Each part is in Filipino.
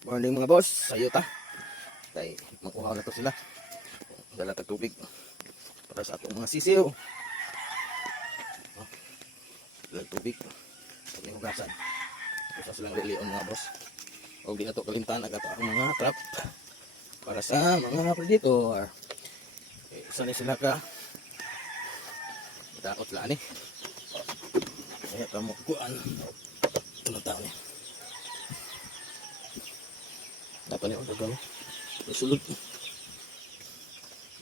Morning mga boss, sayo ta. Kay makuha na to sila. Dala tag tubig para sa atong mga sisiw. Dala tubig. Pag hugasan. Isa silang reliyon mga boss. O di ato kalimtan agad ang mga trap para sa mga predator. Isa na sila ka. Daot lang ni. Kaya kamo kuan. Ito tao ni. Dapat ni ang gagawin. Sulod.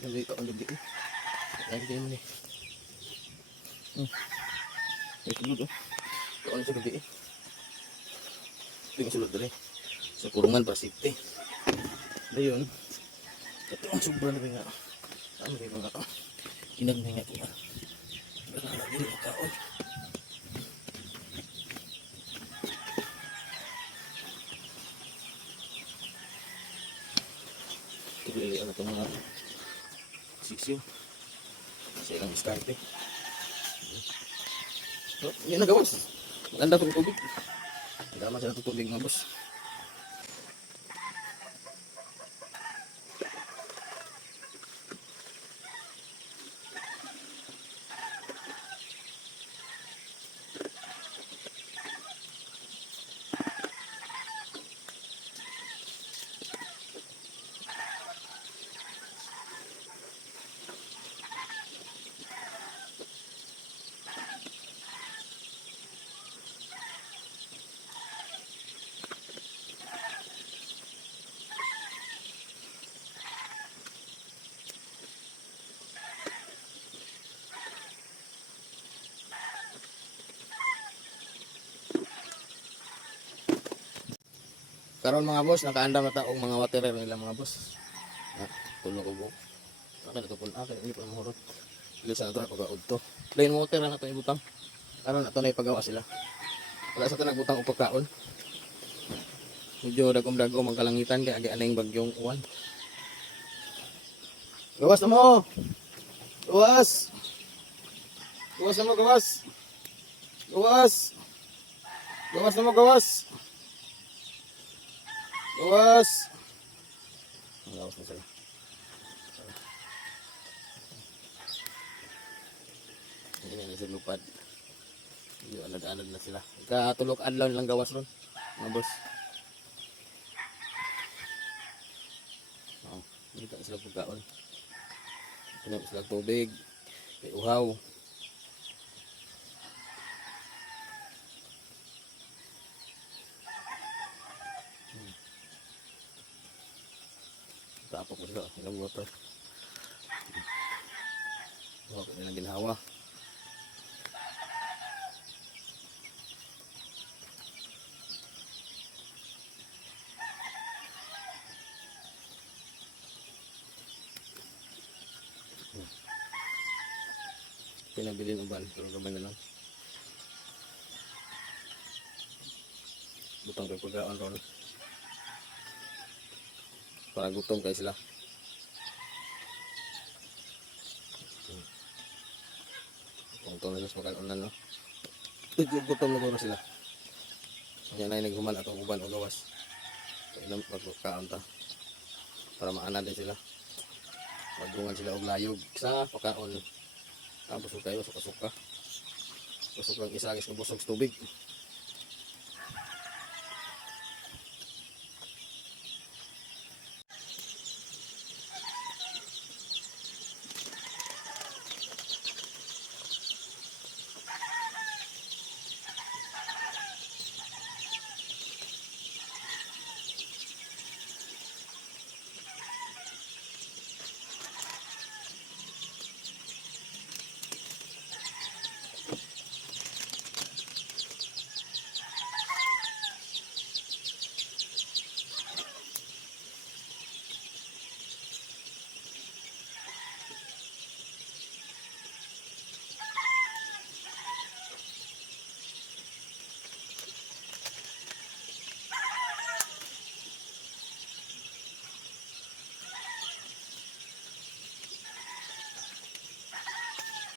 Hindi ka ang gabi. Lagi mo ni. Sulod oh. Ito ang sa gabi. Ito yung sulod dali. Sa kurungan para safety. Dayon. Ito ang sobrang na nga. Ano rin mga ka? Inag na nga ko nga. Lagi na kaon. Pilihan na itong mga sisiw sa ilang starte. So, yan na gawas. Maganda itong tubig. Maganda siya itong tubig mga boss. Karon mga boss, nakaandam na taong mga waterer nila mga boss. Tulog ko buhok. Akin ito pun akin, hindi pa mahurot. Bilisan na ito na pag-aud to. Plain water na ito ibutang. Karon na ito na ipagawa sila. Wala sa ito nagbutang upagkaon. Medyo dagom-dagom ang kalangitan kaya agi anay bagyong uwan. Gawas na mo! Gawas! Gawas na mo, gawas! Gawas! Gawas na mo, gawas! Gawas! Gawas na sila. Hindi na sila lupad. Hindi anad-anad na sila. Katulog adlaw nilang gawas ron. Mga boss. Hindi ka sila pagkaon. Pinag sila tubig. May uhaw. Tapok mo sila. Ilang water. Huwag nilang ginhawa. Pinabili ng ban. Pero gabay na lang. Butang kayo pagkaan ron. Para gutom kayo sila. Gutom na sila makanonan no. Gutom na gano'n sila. Yan ay naghuman atong uban o gawas. Kailan pagkakaan ta. Para maana din sila. Pagdungan sila og layog sa pagkaon. Tapos kayo suka-suka. Busog lang isa agis ng busog tubig.